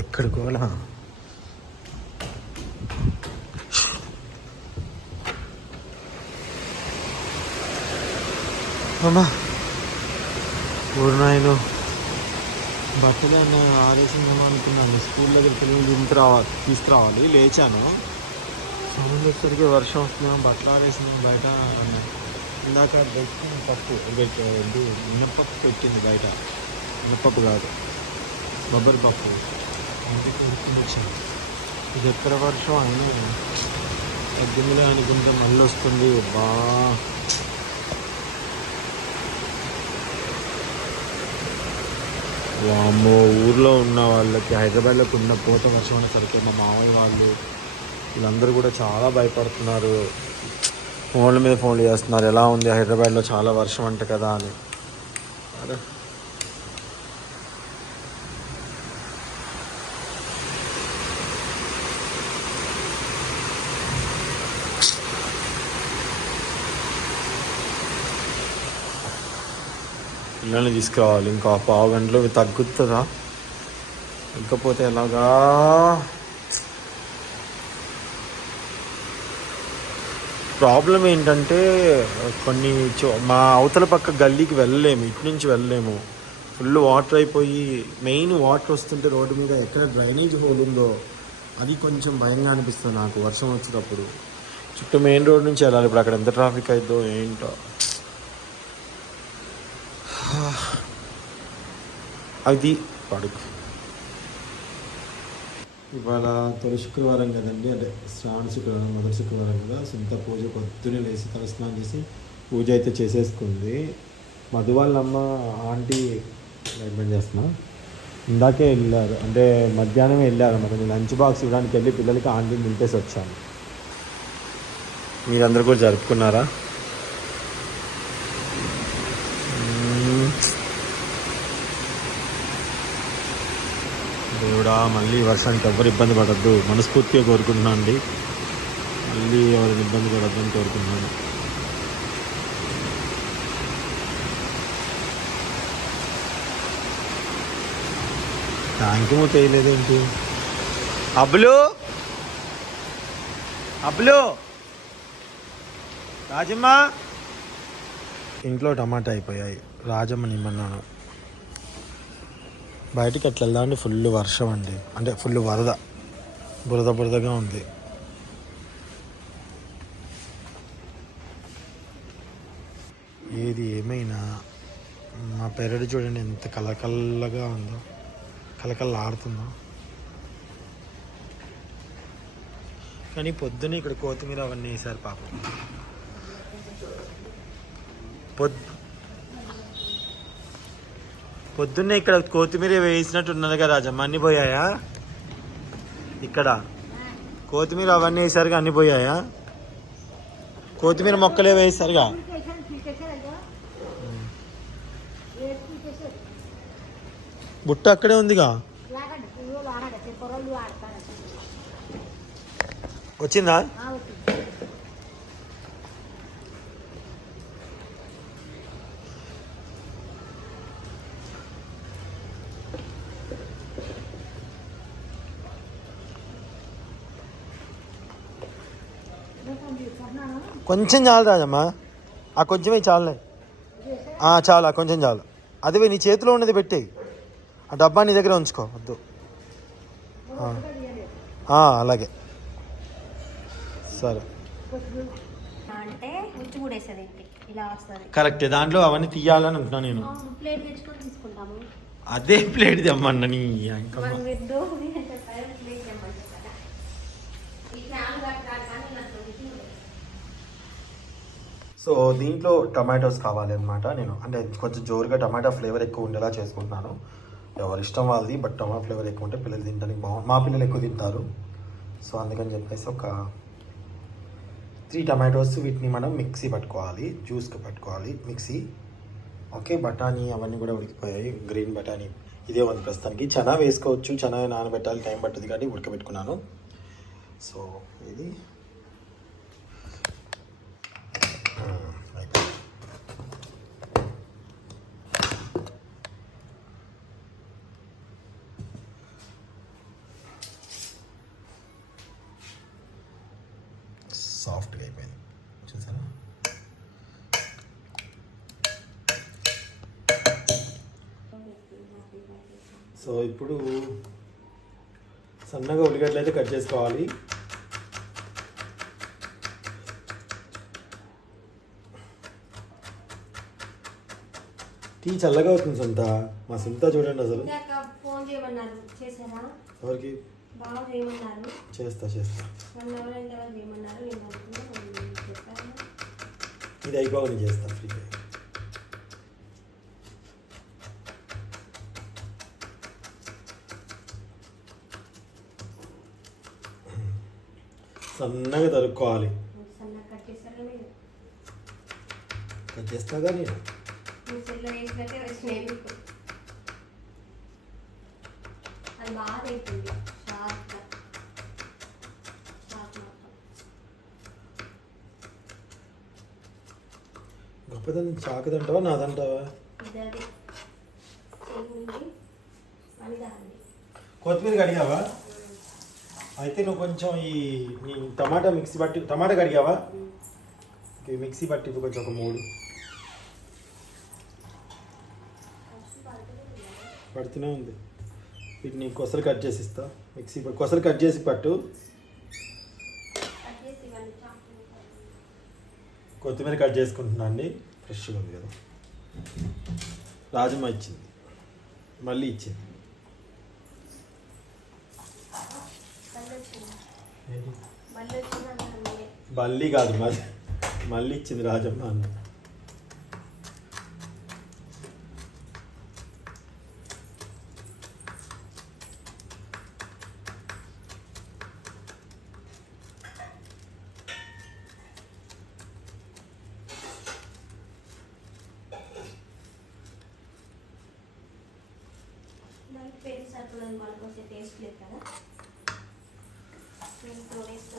ఎక్కడికోలా అమ్మా ఊరినాయలు బట్టలు అన్న ఆరేసిందేమో అనుకున్నాను. స్కూల్ దగ్గరికి వెళ్ళి తీసుకురావాలి. లేచాను, సౌండ్ వచ్చేసరికి వర్షం వస్తుందేమో, బట్టలు ఆరేసిందేమో బయట. ఇందాక పెట్టిన పప్పు మినప్పప్పు పెట్టింది బయట. మినప్పప్పు కాదు, కొబ్బరి పప్పు. ఇంటికి ఉడుకుని వచ్చింది. ఇది ఎక్కడ వర్షం అయినా తగ్గిందిలే అనుకుంటే మళ్ళీ వస్తుంది. బా వామ్మో, ఊర్లో ఉన్న వాళ్ళకి హైదరాబాద్లోకి ఉన్న పోత వర్షం అనేసరికి మా మామయ్య వాళ్ళు వీళ్ళందరూ కూడా చాలా భయపడుతున్నారు. ఫోన్ల మీద ఫోన్లు చేస్తున్నారు, ఎలా ఉంది హైదరాబాద్లో చాలా వర్షం అంట కదా అని. అరే పిల్లల్ని తీసుకురావాలి. ఇంకా పావు గంటలో తగ్గుతుందా? తగ్గకపోతే ఎలాగా? ప్రాబ్లం ఏంటంటే కొన్ని మా అవతల పక్క గల్లీకి వెళ్ళలేము, ఇటు నుంచి వెళ్ళలేము. ఫుల్ వాటర్ అయిపోయి, మెయిన్ వాటర్ వస్తుంటే రోడ్డు మీద ఎక్కడ డ్రైనేజ్ హోల్ ఉందో అది కొంచెం భయంగా అనిపిస్తుంది నాకు వర్షం వచ్చేటప్పుడు. చుట్టూ మెయిన్ రోడ్ నుంచి వెళ్ళాలి. ఇప్పుడు అక్కడ ఎంత ట్రాఫిక్ అయిద్దో ఏంటో. అది పడుకు. ఇవాళ తొలి శుక్రవారం కదండి, అంటే శ్రావణ శుక్రవారం, మొదటి శుక్రవారం కదా. సొంత పూజ పొద్దున్నే లేచి తలస్నానం చేసి పూజ అయితే చేసేసుకుంది. మధు వాళ్ళ అమ్మ ఆంటీ రికమెండ్ చేస్తున్నా, ఇందాకే వెళ్ళారు, అంటే మధ్యాహ్నం వెళ్ళారు. కొంచెం లంచ్ బాక్స్ ఇవ్వడానికి వెళ్ళి పిల్లలకి ఆంటీని నింపేసి వచ్చాను. మీరందరూ కూడా జరుపుకున్నారా? దేవుడా, మళ్ళీ వర్షానికి ఎవరు ఇబ్బంది పడద్దు మనస్ఫూర్తిగా కోరుకుంటున్నాను అండి. మళ్ళీ ఎవరిని ఇబ్బంది పడద్దు అని కోరుకుంటున్నాను. ట్యాంక్ మూత వేయలేదేంటి? అబ్బులు అబ్బులు రాజమ్మ, ఇంట్లో టమాటా అయిపోయాయి. రాజమ్మ నిమ్మన్నాను. బయటికి అట్లా వెళ్దామంటే ఫుల్ వర్షం అండి, అంటే ఫుల్ వరద, బురదగా ఉంది. ఏది ఏమైనా మా పెరడు చూడండి ఎంత కలకల్లగా ఉందో, కలకల్లా ఆడుతుందో. కానీ పొద్దున్న ఇక్కడ కొత్తిమీర అవన్నీ వేసారు పాపం. పొద్దున్నే ఇక్కడ కొత్తిమీర వేసినట్టు ఉన్నది కదా రాజమ్మ, అన్నీ పోయాయా? ఇక్కడ కొత్తిమీర అవన్నీ వేసారుగా, అన్నీ పోయాయా? కొత్తిమీర మొక్కలే వేసారుగా. బుట్ట అక్కడే ఉందిగా. వచ్చిందా? కొంచెం చాలు రాజమ్మా, ఆ కొంచెమే చాలులే. చాలు, ఆ కొంచెం చాలు. అదే నీ చేతిలో ఉన్నది పెట్టేయి, ఆ డబ్బా నీ దగ్గర ఉంచుకో, వద్దు. అలాగే సరే, కరెక్టే. దాంట్లో అవన్నీ తీయాలని అంటున్నాను నేను. అదే ప్లేట్ తెమ్మన్నా నీ. సో దీంట్లో టమాటోస్ కావాలి అనమాట. నేను అంటే కొంచెం జోరుగా టమాటా ఫ్లేవర్ ఎక్కువ ఉండేలా చేసుకుంటున్నాను. ఎవరి ఇష్టం వాళ్ళది, బట్ టమాటా ఫ్లేవర్ ఎక్కువ ఉంటే పిల్లలు తినడానికి బాగుంది. మా పిల్లలు ఎక్కువ తింటారు, సో అందుకని చెప్పేసి ఒక 3 టమాటోస్, వీటిని మనం మిక్సీ పట్టుకోవాలి, జ్యూస్కి పట్టుకోవాలి మిక్సీ. ఓకే, బఠానీ అవన్నీ కూడా ఉడికిపోయాయి. గ్రీన్ బఠానీ ఇదే ఉంది ప్రస్తుతానికి. చనా వేసుకోవచ్చు, చనా నానబెట్టాలి, టైం పట్టుద్ది కానీ ఉడకబెట్టుకున్నాను. సో ఇది సాఫ్ట్గా అయిపోయింది చూసారా. సో ఇప్పుడు సన్నగా ఉల్లిగడ్డలు అయితే కట్ చేసుకోవాలి. టీ చల్లగా అవుతుంది సొంత. మా సొంత చూడండి అసలు. ఫోన్ చేయమన్నారు, చేశారా? ఎవరికి? బాగా చేయమన్నారు. చేస్తా నన్ను ఎవరంటే ఎవరు చేయమన్నారు, నేను చెప్పాను. ఇది అయిపోగా నేను చేస్తా ఫ్రీగా. సన్నగా తరుక్కోవాలి. సన్నగా కట్ చేశారా మీరు? కట్ చేస్తాగా నేను. మీ సెల్లో వేసినట్టే వచ్చినాయి మీకు. అది బాగా అయిపోయింది షార్ప్గా. షార్ప్ మొత్తం గొప్పదని చాకుదంటావా నాదంటావా? ఇద్దరిది చేయండి అని దాన్ని. కొత్తిమీర కడిగావా? అయితే నువ్వు కొంచెం నీ టమాటా మిక్సీ బట్టి టమాటా కడిగావా? మిక్సీ బట్టి కొంచెం ఒక 3 పడుతూనే ఉంది. వీటిని కొసలు కట్ చేసి ఇస్తా. మిక్సీ కొసలు కట్ చేసి పట్టు. కొత్తిమీర కట్ చేసుకుంటున్నా అండి. ఫ్రెష్గా ఉంది కదా. రాజమ్మ ఇచ్చింది, మళ్ళీ ఇచ్చింది. బల్లి కాదు మళ్ళీ ఇచ్చింది రాజమ్మ అన్న.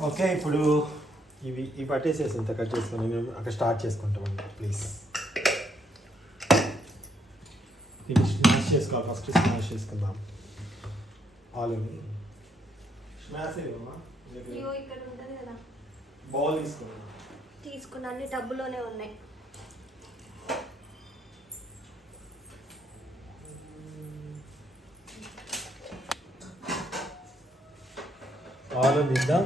ఓకే, ఇప్పుడు ఇవి పట్టేసేసి ఇంత కట్ చేసుకొని నేను అక్కడ స్టార్ట్ చేసుకుంటామండి. ప్లీజ్ ఇది స్మాష్ చేసుకోవాలి. ఫస్ట్ స్మాష్ చేసుకుందాం. ఆలు స్మాష్ ఇక్కడ ఉంటుంది కదా, బౌల్ తీసుకున్న అన్ని టబ్బులోనే ఉన్నాయి. ఆలు తీద్దాం.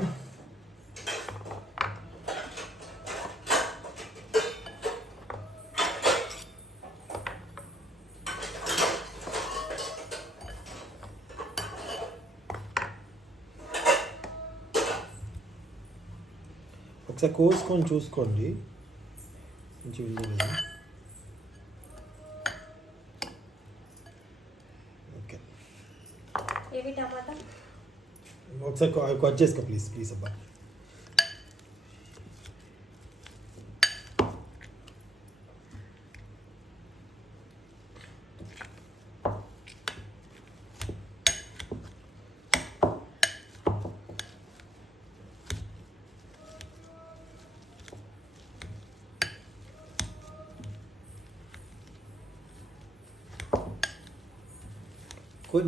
ఒకసారి కోసుకొని చూసుకోండి, మంచిగా ఉంది కదా. ఓకే, ఏవి టమాటా ఒకసారి కట్ చేసుకో ప్లీజ్ అబ్బా.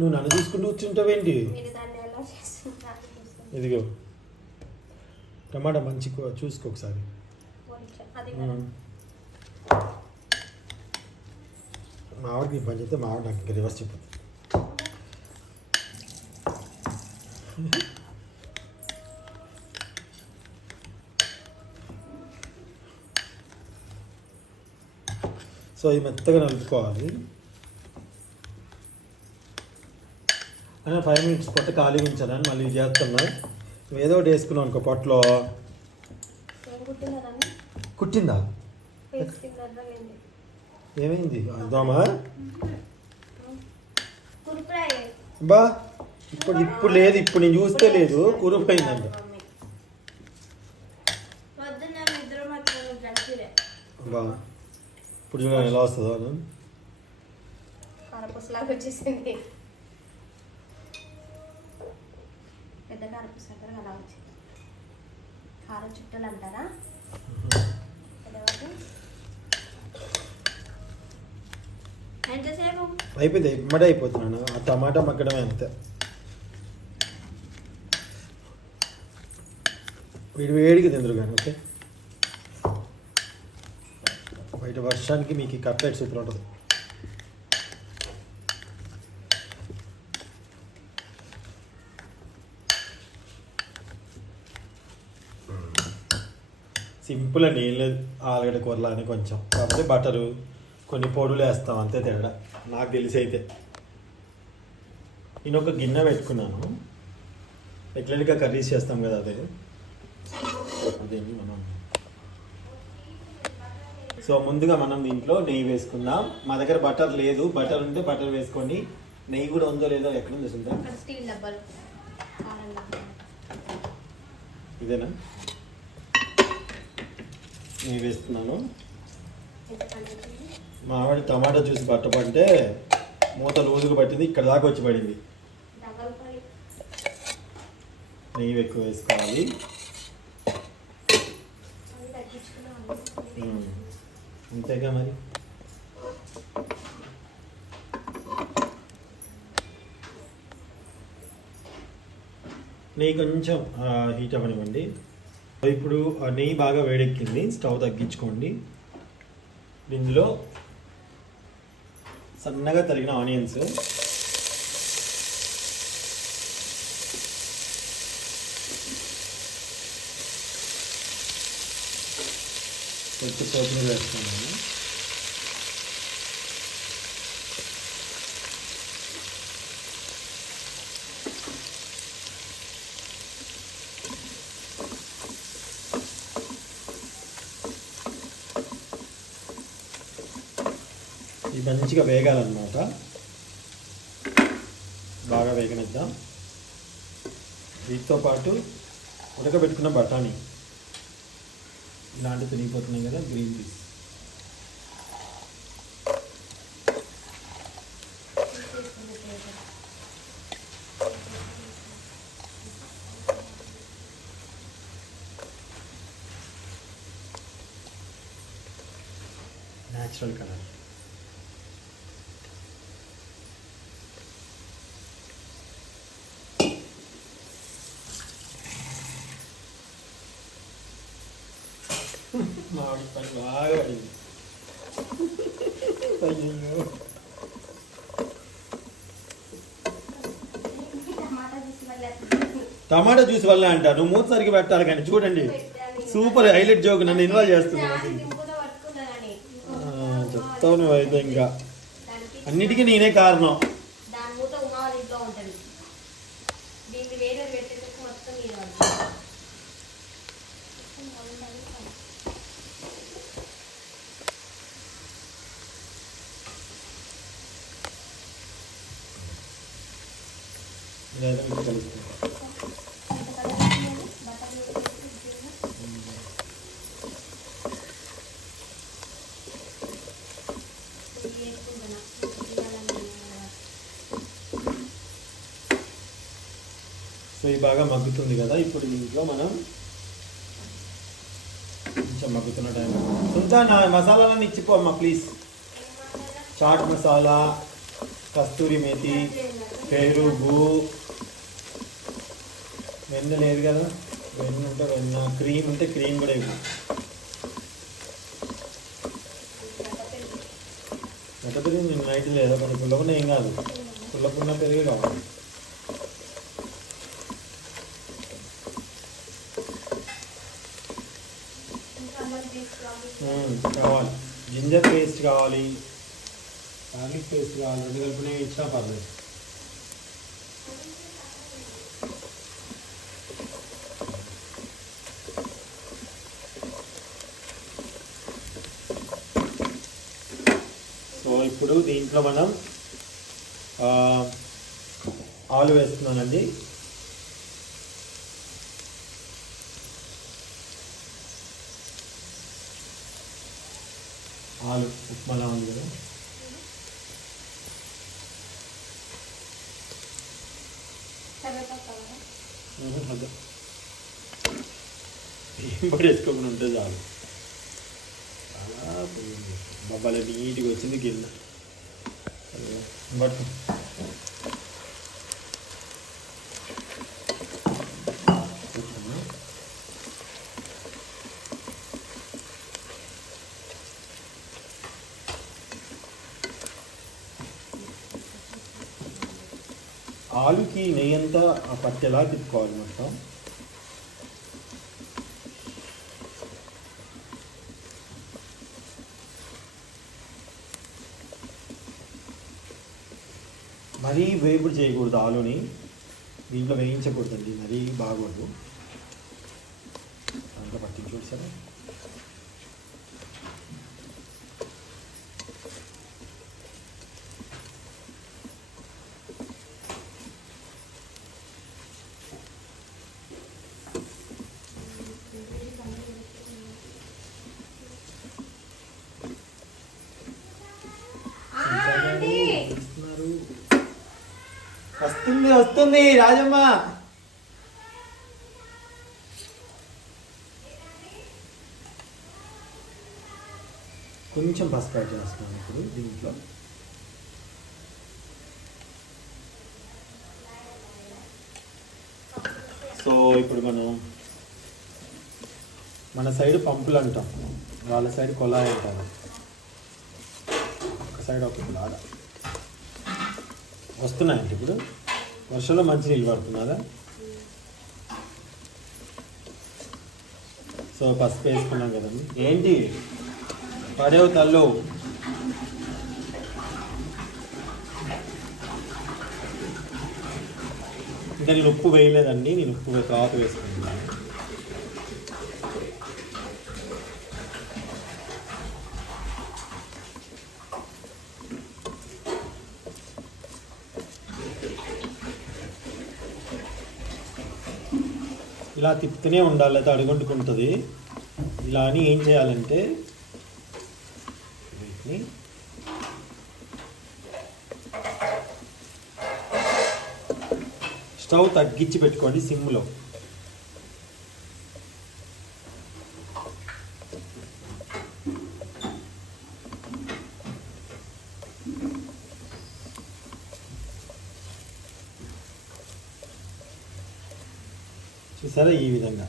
నువ్వు నన్ను చూసుకుంటూ కూర్చుంటావేంటి? ఇదిగో టమాటా మంచి చూసుకో ఒకసారి. మావాడికి పని చేస్తే మావాడు నాకు ఇంకా రివర్స్ చెప్పదు. సో ఇది మెత్తగా నలుపుకోవాలి. 5 minutes పొట్ట ఖాళీ ఉంచాలని మళ్ళీ చేస్తున్నా. ఏదో ఒకటి వేసుకున్నావు అనుకో పొట్టలో. కుట్టిందా? ఏమైంది? దోమా? బా ఇప్పుడు లేదు, ఇప్పుడు నేను చూస్తే లేదు, కురిపోయిందంట. బా ఇప్పుడు చూడండి ఎలా వస్తుందో. పెద్ద కారపూస అలా వచ్చింది. కారం చుట్టలు అంటారా? ఎంతసేపు అయిపోయింది, ఇమ్మడే అయిపోతున్నాను. ఆ టమాటా మగ్గడమే అంతే. వీడి వేడికి తిందరు కానీ ఓకే. బయట వర్షానికి మీకు ఈ కట్లెట్ సూపర్ ఉంటుంది. సింపుల్ అండి, ఏం లేదు. ఆలుగడ్డ కూరలానే కొంచెం కాకపోతే బటరు కొన్ని పొడులు వేస్తాం అంతే తేడా నాకు తెలిసి అయితే. నేను ఒక గిన్నె పెట్టుకున్నాను, రెగ్యులర్గా కర్రీస్ చేస్తాం కదా అదేమి మనం. సో ముందుగా మనం దీంట్లో నెయ్యి వేసుకుందాం. మా దగ్గర బటర్ లేదు, బటర్ ఉంటే బటర్ వేసుకోండి. నెయ్యి కూడా ఉందో లేదో ఎక్కడ ఉంది సుందర? స్టీల్ డబ్బాలు ఇదేనా? నెయ్యి వేస్తున్నాను. మా ఆవిడ టమాటా జ్యూస్ పట్టమంటే మూత లూజుగా పట్టింది, ఇక్కడ దాకా వచ్చి పడింది. నెయ్యి ఎక్కువ వేసుకోవాలి. అంతేగా మరి. నెయ్యి కొంచెం హీట్ అవ్వనివ్వండి. ఇప్పుడు నెయ్యి బాగా వేడెక్కింది, స్టవ్ తగ్గించుకోండి. దీనిలో సన్నగా తరిగిన ఆనియన్స్, కొంచెం కొత్తిమీర వేస్తున్నాను. ఇది మంచిగా వేగాలన్నమాట, బాగా వేగనిద్దాం. వీటితో పాటు ఉడకబెట్టుకున్న బఠానీ ఇలాంటివి తిరిగిపోతున్నాయి కదా, గ్రీన్ పీస్. Natural colour. మామిడి పని బాగా పడింది. అయ్యో టమాటా జ్యూస్ వల్ల అంట. నువ్వు మూత సరిగ్గా పెట్టాలి కానీ చూడండి, సూపర్ హైలైట్ జోక్. నన్ను ఇన్వాల్వ్ చేస్తున్నావు. చెప్తావు నువ్వు అయితే, ఇంకా అన్నిటికీ నేనే కారణం. సో ఇది బాగా మగ్గుతుంది కదా. ఇప్పుడు దీంట్లో మనం కొంచెం మగ్గుతున్న టైం సుంతా నా మసాలాలన్నీ ఇచ్చిపో అమ్మా ప్లీజ్. చాట్ మసాలా, కస్తూరి మేతి, పెరుగు, వెన్న లేదు కదా, వెన్న ఉంటే వెన్న, క్రీమ్ ఉంటే క్రీమ్ కూడా ఇవ్వు. గట్ట పెరుగు నేను నైట్ లేదా కొన్ని పుల్లకుండా ఏం కాదు, పుల్లకున్న పెరుగు కావాలి. కావాలి, జింజర్ పేస్ట్ కావాలి, గార్లిక్ పేస్ట్ కావాలి, రెండు కలిపినవి ఇచ్చినా పర్లేదు. సో ఇప్పుడు దీంట్లో మనం ఆలు వేస్తున్నానండి. ఆలు ఉప్మాలా ఉంది కదా, అదే ఏం పడేసుకోకుండా ఉంటే చాలు. చాలా బొబ్బలే నీట్గా వచ్చింది గిన్నె. బట్ ఆలుకి నెయ్యి అంతా పట్టేలా తిప్పుకోవాలి మొత్తం. మరీ వేపుడు చేయకూడదు ఆలుని, దీంట్లో వేయించకూడదండి, మరీ బాగోదు. దాంట్లో పట్టించి చూసారా. వస్తుంది వస్తుంది రాజమ్మ. కొంచెం పసుపు యాడ్ చేస్తున్నాను ఇప్పుడు దీంట్లో. సో ఇప్పుడు మన సైడ్ పంపులు అంటాం, వాళ్ళ సైడ్ కొలాయి అంటారు. ఒక సైడ్ ఒక లాగా వస్తున్నాయండి. ఇప్పుడు వర్షంలో మంచి నీళ్ళు పడుతున్నారా. సో పసుపు వేసుకున్నాం కదండి. ఏంటి పడేవు తల్లు. ఇంకా నేను ఉప్పు వేయలేదండి, నేను ఉప్పు తర్వాత వేసుకుంటున్నాను. ఇలా తిప్పుతూనే ఉండాలి, అయితే అడుగుంటుకుంటుంది. ఇలా అని ఏం చేయాలంటే వీటిని స్టవ్ తగ్గించి పెట్టుకోండి సిమ్లో. చూసారా ఈ విధంగా.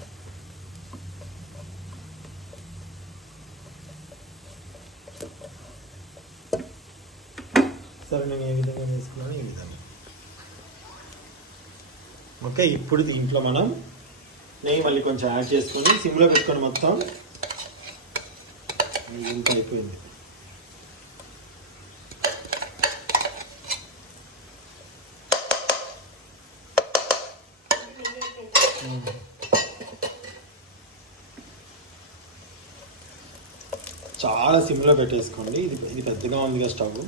సరే నేను ఏ విధంగా వేసుకున్నాను, ఈ విధంగా. ఓకే, ఇప్పుడు దీంట్లో మనం నెయ్యి మళ్ళీ కొంచెం యాడ్ చేసుకొని సిమ్లో పెట్టుకొని మొత్తం ఇంత అయిపోయింది. చాలా సిమ్లో పెట్టేసుకోండి. ఇది పెద్దగా ఉందిగా స్టవ్,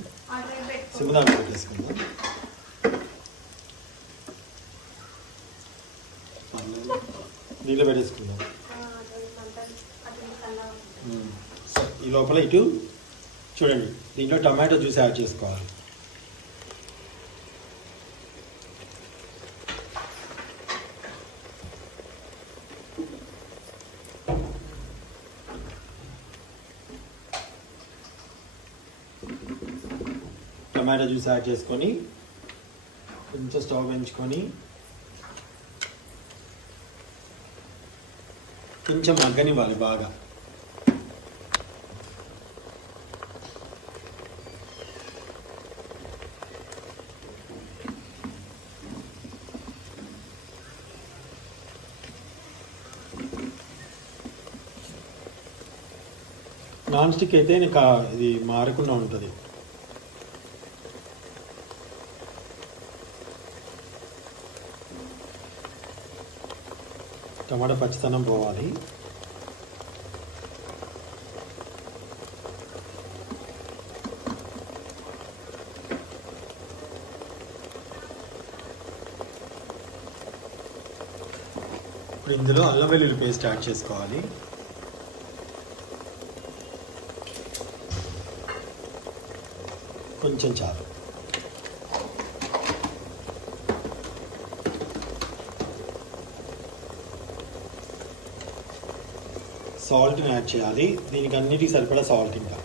సిమ్ దాంట్లో పెట్టేసుకుందాం. నీళ్ళు పెట్టేసుకుందాం. ఈ లోపల ఇటు చూడండి, దీంట్లో టమాటో జ్యూస్ యాడ్ చేసుకోవాలి. టమాటో జ్యూస్ యాడ్ చేసుకొని కొంచెం స్టవ్ పెంచుకొని కొంచెం మగ్గనివ్వాలి బాగా. నాన్ స్టిక్ అయితే నీకు ఇది మారకుండా ఉంటుంది. టమాటా పచ్చితనం పోవాలి. ఇప్పుడు ఇందులో అల్లం వెల్లుల్లి పేస్ట్ యాడ్ చేసుకోవాలి. కొంచెం చాలు. సాల్ట్ని యాడ్ చేయాలి, దీనికి అన్నిటికీ సరిపడా సాల్ట్. ఇంకా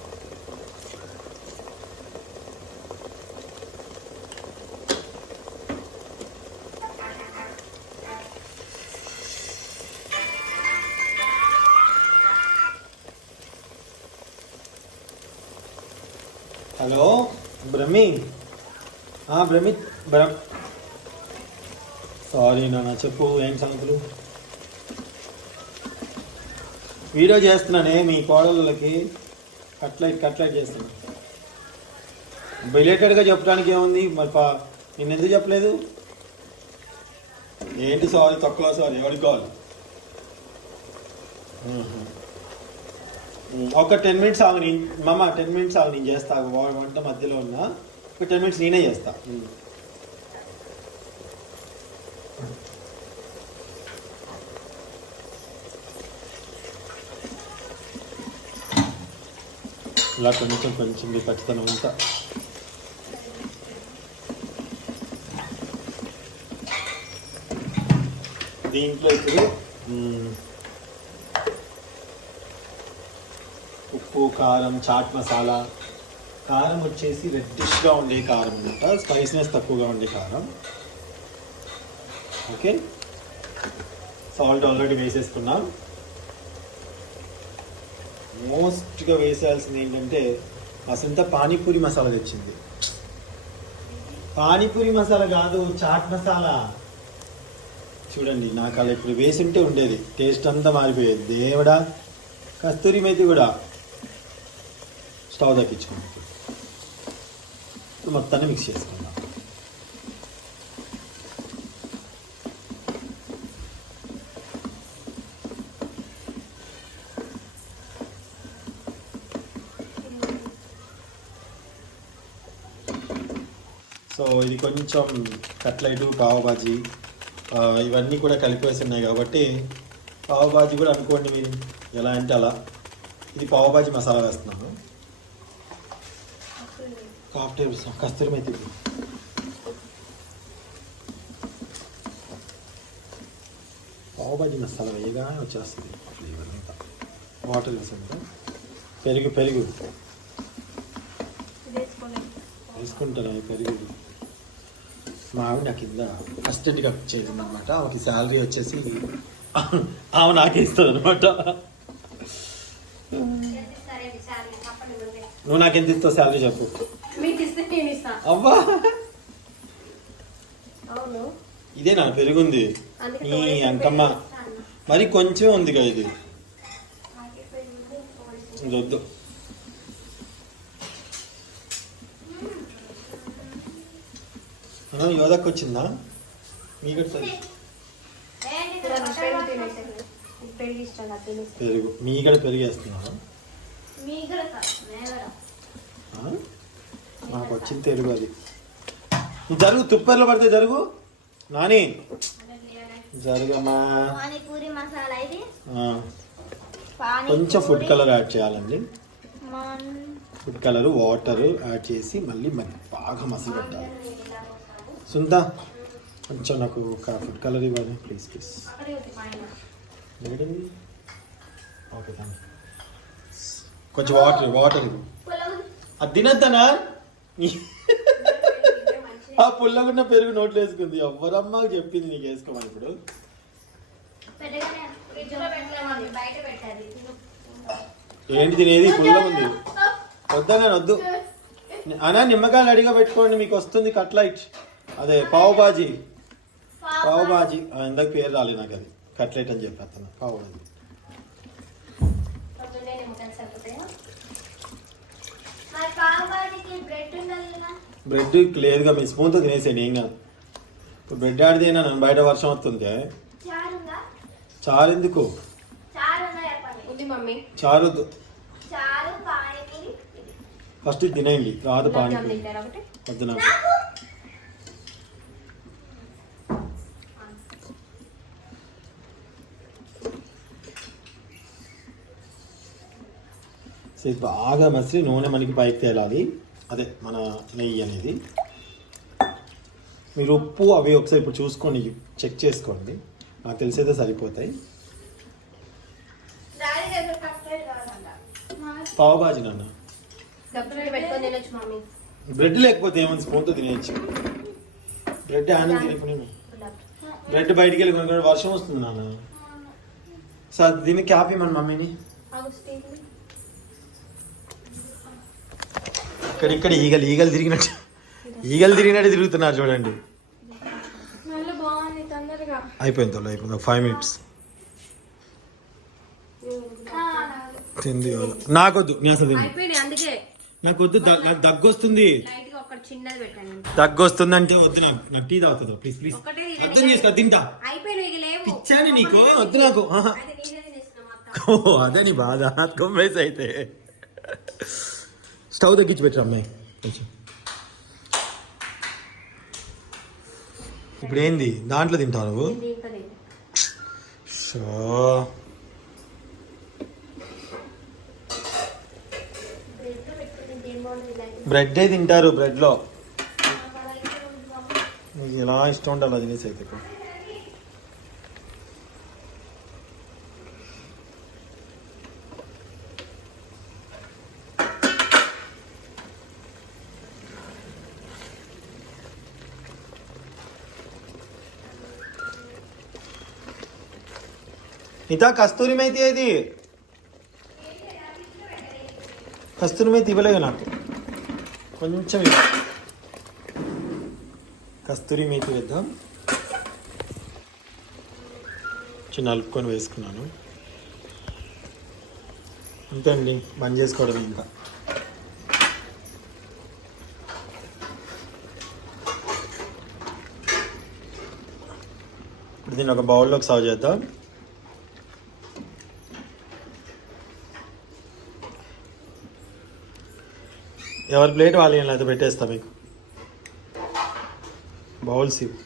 హలో బ్రహ్మి, సారీ నాన్న, చెప్పు ఏం సంగతులు. వీడియో చేస్తున్నానే మీ కోడళ్ళకి కట్లైట్ చేస్తున్నా. బిలేటెడ్గా చెప్పడానికి ఏముంది మరి, నిన్న ఎందుకు చెప్పలేదు? ఏంటి సారీ, తక్కువ సారీ, ఎవరికి కావాలి? ఒక 10 minutes ఆగు, మమ్మ 10 minutes ఆగు, నేను చేస్తా. వంట మధ్యలో ఉన్నా, ఒక 10 minutes నేనే చేస్తా. ఇలా కొంచెం పచ్చితనం అంతా. దీంట్లో ఇప్పుడు ఉప్పు, కారం, చాట్ మసాలా. కారం వచ్చేసి రెడ్డిష్గా ఉండే కారం అనమాట, స్పైసీనెస్ తక్కువగా ఉండే కారం. ఓకే, సాల్ట్ ఆల్రెడీ వేసేసుకున్నాం. మోస్ట్గా వేసేయాల్సింది ఏంటంటే, అసంతా పానీపూరి మసాలా తెచ్చింది. పానీపూరి మసాలా కాదు, చాట్ మసాలా. చూడండి, నాకు అలా ఇప్పుడు వేసింటే ఉండేది, టేస్ట్ అంతా మారిపోయేది. దేవుడా, కస్తూరి మేతి కూడా. స్టవ్ తగ్గించుకోండి. ఇప్పుడు మొత్తాన్ని మిక్స్ చేసుకుందాం. సో ఇది కొంచెం కట్లెట్, పావుబాజీ ఇవన్నీ కూడా కలిపేసి ఉన్నాయి కాబట్టి పావుబాజీ కూడా అనుకోండి మీరు, ఎలా అంటే అలా. ఇది పావుబాజీ మసాలా వేస్తున్నాను. హాఫ్ టేబుల్ స్పూన్ కస్తూరి మేతి. పావుబాజీ మసాలా వేయగానే వచ్చేస్తుంది ఫ్లేవర్ అంతా. వాటర్ వేసాను. పెరుగు వేసుకుంటాను. పెరుగు మా ఆవిడ నా కింద అసిస్టెంట్గా చేసింది అనమాట. ఆమెకి శాలరీ వచ్చేసి ఆమె నాకే ఇస్తుంది అనమాట. నువ్వు నాకెంత ఇస్తావు శాలరీ చెప్పు. అవ్వా, ఇదే నా పెరుగుంది ఈ అంకమ్మ. మరి కొంచెం ఉంది కదా ఇది, వద్దు. యోధకు వచ్చిందా? మీకు పెరుగు, మీగడ పెరిగేస్తున్నాను. నాకు వచ్చింది తెలుగు. అది జరుగు, తుప్పర్లో పడితే జరుగు. నాని జరుగమ్మా. కొంచెం ఫుడ్ కలర్ యాడ్ చేయాలండి. ఫుడ్ కలర్, వాటర్ యాడ్ చేసి మళ్ళీ బాగా మసాలా పెట్టాలి. సుందా, కొంచెం నాకు ఒక ఫుడ్ కలర్ ఇవ్వాలి ప్లీజ్. Okay, thank you. కొంచెం వాటర్ ఇవ్వు. అది తినద్దనా? ఆ పుల్లగున్న పెరుగు నోట్లు వేసుకుంది. ఎవరమ్మా చెప్పింది నీకు వేసుకోమని? ఇప్పుడు ఏంటి తినేది? పుల్లగా ఉంది. వద్దనా? వద్దు అనా, నిమ్మకాయలు అడిగా పెట్టుకోండి, మీకు వస్తుంది కట్లెట్. అదే పావుబాజీ. ఇందాక పేరు రాలేదు నాకు, అది కట్లెట్ అని చెప్పేస్తాను. పావుబాజీ. బ్రెడ్ లేదుగా, మీ స్పూన్తో తినేసేయండి, ఏం కాదు. ఇప్పుడు బ్రెడ్ ఆడితేనా నన్ను బయట వర్షం వస్తుంది. చారు ఎందుకు? చారు వద్దు, ఫస్ట్ తినేయండి, రాదు పానీపూరి వద్దు నాకు. బాగా మసిలి నూనె మనకి పైకి తేలాలి. అదే మన నెయ్యి అనేది. మీరు ఉప్పు అవి ఒకసారి ఇప్పుడు చూసుకోండి, చెక్ చేసుకోండి. నాకు తెలిసైతే సరిపోతాయి. పావుబాజీ నాన్న, బ్రెడ్ లేకపోతే ఏమైంది, స్పూన్తో తినేయచ్చు. బ్రెడ్ ఆనందం తినకుండా బ్రెడ్ బయటికి వెళ్ళి కొనుక్కోండి, వర్షం వస్తుంది నాన్న. సార్ దీన్ని క్యాప్ ఇవ్వమని మమ్మీని. ఇక్కడ ఈగలు తిరిగినట్టు తిరుగుతున్నారు చూడండి. బాగుంది తొందరగా. అయిపోయింది తొలి అయిపోయింది. ఒక 5 minutes తింది కాదు. నాకొద్దు, నేను అసలు తిన్ను. అయిపోయింది అందుకే. నాకొద్దు, నాకు దగ్గు వస్తుంది. లైట్ గా ఒకటి చిన్నది పెట్టండి. దగ్గు వస్తుంది అంటే వద్దు. నాకు టీ తాగుతుందా ప్లీజ్ ప్లీజ్. ఒకటే అర్థం చేసుకో, తింటా. అయిపోయింది ఇక లేవు. ఇచ్చాను నీకు, వద్దు నాకు. ఆహా. అయితే నేనే తినేస్తున్నా మొత్తం. ఓ అదే నీ బాధ. కొమ్మేసి అయితే స్టవ్ తగ్గించి పెట్టు అమ్మాయి కొంచెం. ఇప్పుడు ఏంది దాంట్లో తింటావు నువ్వు? దీంట్లో తిను. షో బ్రెడ్లో పెట్టుకుంటే ఏం బాగుంటుంది లైట్ గా. బ్రెడ్డే తింటారు, బ్రెడ్లో అలా అయితే బాగుంటుంది. నీకు ఎలా ఇష్టం ఉంటే అలా తినేసి అయితే. ఇదా కస్తూరి మేతి ఏది? కస్తూరి మేతి ఇవ్వలేదు నాకు, కొంచెం ఇవ్వు. కస్తూరి మేతి వేద్దాం. చిన్న నలుపుకొని వేసుకున్నాను. అంతే అండి, బంద్ చేసుకోవడం ఇంకా. ఇప్పుడు దీన్ని ఒక బౌల్లోకి సర్వ్ చేద్దాం. ఎవరి ప్లేట్ వాళ్ళు అయితే పెట్టేస్తా మీకు. బౌల్స్ ఇవి.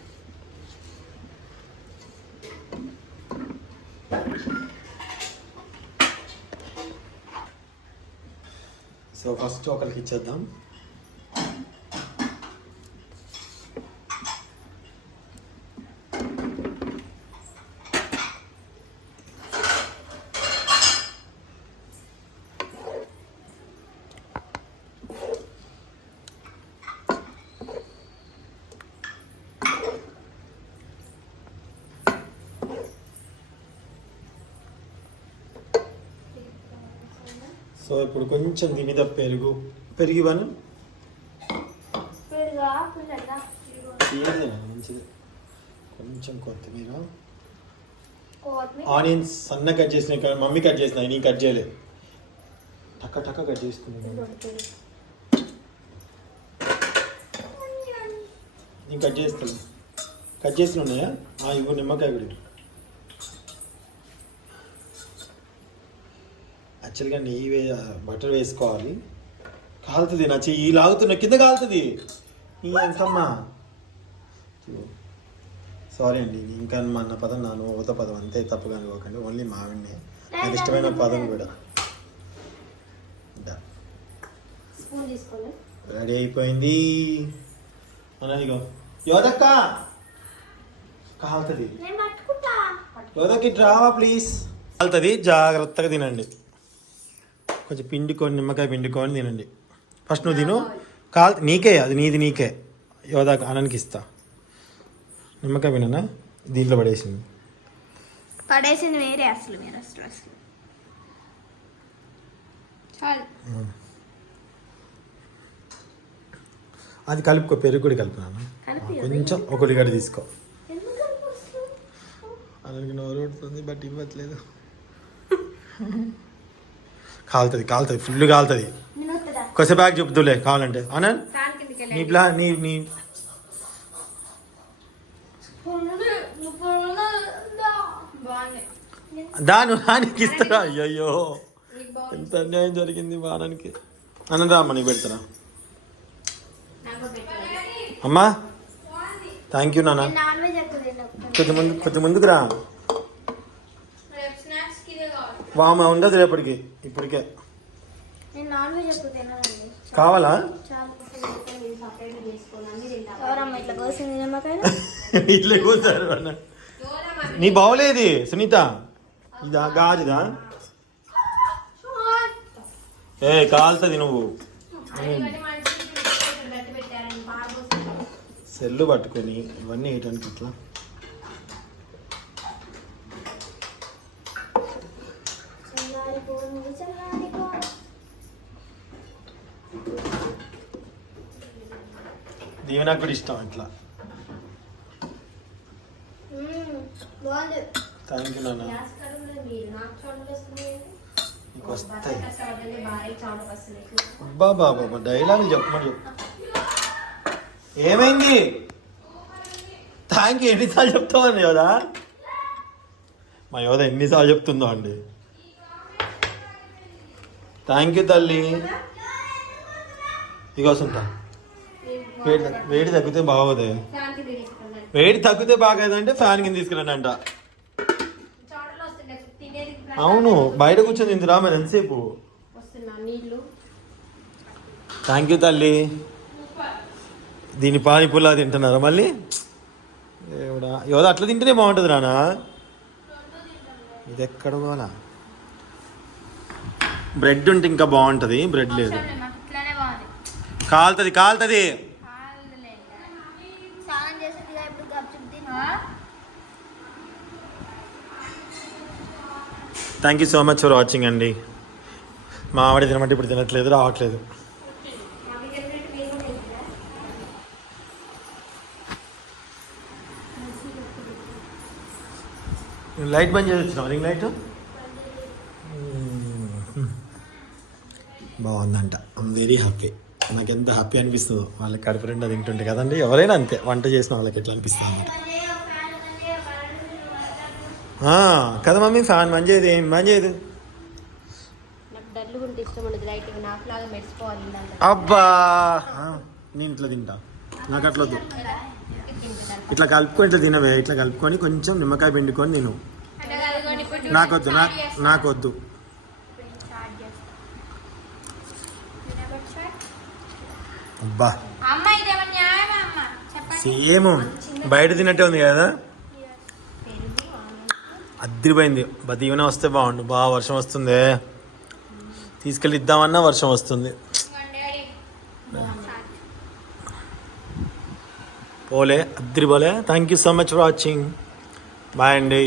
సో ఫస్ట్ ఒకరికి ఇచ్చేద్దాం. సో ఇప్పుడు కొంచెం దీని మీద పెరుగు ఇవ్వను. మంచిది. కొంచెం కొత్తిమీర, ఆనియన్స్ సన్న కట్ చేసిన మమ్మీ కట్ చేసిన, నేను కట్ చేయలేదు. టక్క టక్క కట్ చేసుకున్నాను. నేను కట్ చేస్తాను. కట్ చేసిన ఉన్నాయా? ఇవ్వు, నిమ్మకాయ కూడా. యాక్చువల్గా నెయ్యి బటర్ వేసుకోవాలి. కాలుతుంది నా చెయ్యి, లాగుతున్నా కింద కాలుతుంది. ఇంకమ్మా సారీ అండి, ఇంకా మా అన్న పదం నాను ఊత పదం అంతే, తప్పుగా అనుకోకండి. ఓన్లీ మావిన్నే, నాకు ఇష్టమైన పదం కూడా. రెడీ అయిపోయింది. అన్నదిగో యోదక్క కాలుతుంది. యోదకి రావా ప్లీజ్. కాలుతుంది, జాగ్రత్తగా తినండి. కొంచెం పిండుకొని, నిమ్మకాయ పిండుకొని తినండి. ఫస్ట్ నువ్వు తిను. నీకే, అది నీకే. యోదాక ఆనందకి ఇస్తా. నిమ్మకాయ పిండనా దీంట్లో పడేసింది వేరే. అసలు చాలు. అది కలుపుకో, పెరుగు కూడా కలుపునాను. కొంచెం ఒక ఉల్లిగడ్డ తీసుకో. అలాగే నోరు పడుతుంది బట్ ఇవ్వట్లేదు. కాలుతుంది, ఫుల్ కాలుతుంది. కొద్దిసేపు బ్యాగ్ చెప్తులే కావాలంటే. ఆనంద్ నీ దానికి ఇస్తారా? అయ్యయ్యో, ఎంత అన్యాయం జరిగింది బాణానికి. అనంత అమ్మ నీకు పెడతారా? అమ్మా థ్యాంక్ యూ నాన్న. కొంచెం ముందుకు రా. వామ ఉండదు రేపటికి, ఇప్పటికే కావాలా? ఇట్లా కూర్చారు అన్న. నీ బాగోలేది సునీత, ఇదా గాజుదా? కాలుతుంది. నువ్వు సెల్లు పట్టుకొని ఇవన్నీ వేయటానికి ఇట్లా. దీవెనకు కూడా ఇష్టం ఇట్లా. బాగుంది. థ్యాంక్ యూ నాన్న. గ్యాస్ కడుగులో మీరు నాకు చాటులు వస్తున్నాయి. నీకు వస్తాయి. కష్టపడ్డది భారీ చాటులు వస్తున్నాయి. అబ్బా బాబా డైలాగులు చెప్పమని చెప్పు. ఏమైంది? థ్యాంక్ యూ ఎన్నిసార్లు చెప్తామని యోదా? మా యోధ ఎన్నిసార్లు చెప్తుందో అండి. థ్యాంక్ యూ తల్లి. ఇక వస్తుంటా. వేడి తగ్గితే బాగోదే. ఫ్యాన్కి తీసుకున్నాను. వేడి తగ్గితే బాగోదంటే ఫ్యాన్ కింద తీసుకురండి అంట. చాటులు వస్తున్నాయి. తినేది అవును బయట కూర్చొని తిందిరా మరి ఎంతసేపు. వస్తున్నా నీళ్ళు. థ్యాంక్ యూ తల్లి. దీని పానీపూలా తింటున్నారా మళ్ళీ? ఏమిడా యోధ అట్లా తింటేనే బాగుంటుంది రానా. ఇది ఎక్కడ పోనా. బ్రెడ్ ఉంటే ఇంకా బాగుంటుంది. బ్రెడ్ లేదు. ఇట్లానే బాగుంది. కాలుతుంది కాలుతుంది. స్నానం చేసేది ఇప్పుడు గప్చుప్ తిన్నా. Thank you so much for watching అండి. మా ఆవిడ తినమంటే ఇప్పుడు తినట్లేదు, రావట్లేదు. లైట్ బంద్ చేసి వచ్చినావు రింగ్ లైట్. బాగుందంట. I'm very happy. నాకు ఎంత హ్యాపీ అనిపిస్తుందో వాళ్ళకి కడుపు రెండు తింటుంటే కదండి. ఎవరైనా అంతే, వంట చేసిన వాళ్ళకి ఎట్లా అనిపిస్తుంది కదా మమ్మీ. ఫ్యాన్ బంద్ చేయదు, ఏం బంద్ చేయదు. నాకు డల్లు గుంటే ఇష్టం ఉండదు. లైట్ నాకు లాగా మెరిసిపోవాలి. అబ్బా నేను ఇట్లా తింటా. నాకు అట్లా వద్దు. ఇట్లా కలుపుకొని ఇట్లా తినవే. ఇట్లా కలుపుకొని కొంచెం నిమ్మకాయ పిండుకొని తిను. నాకొద్దు నాకొద్దు. అబ్బా సేమ్ బయట తిన్నట్టే ఉంది కదా. అద్దరిపోయింది. దీవెన వస్తే బాగుండు. బాగా వర్షం వస్తుంది. తీసుకెళ్ళి ఇద్దామన్నా వర్షం వస్తుంది. పోలే అద్దరి పోలే. Thank you so much for watching. Bye అండి.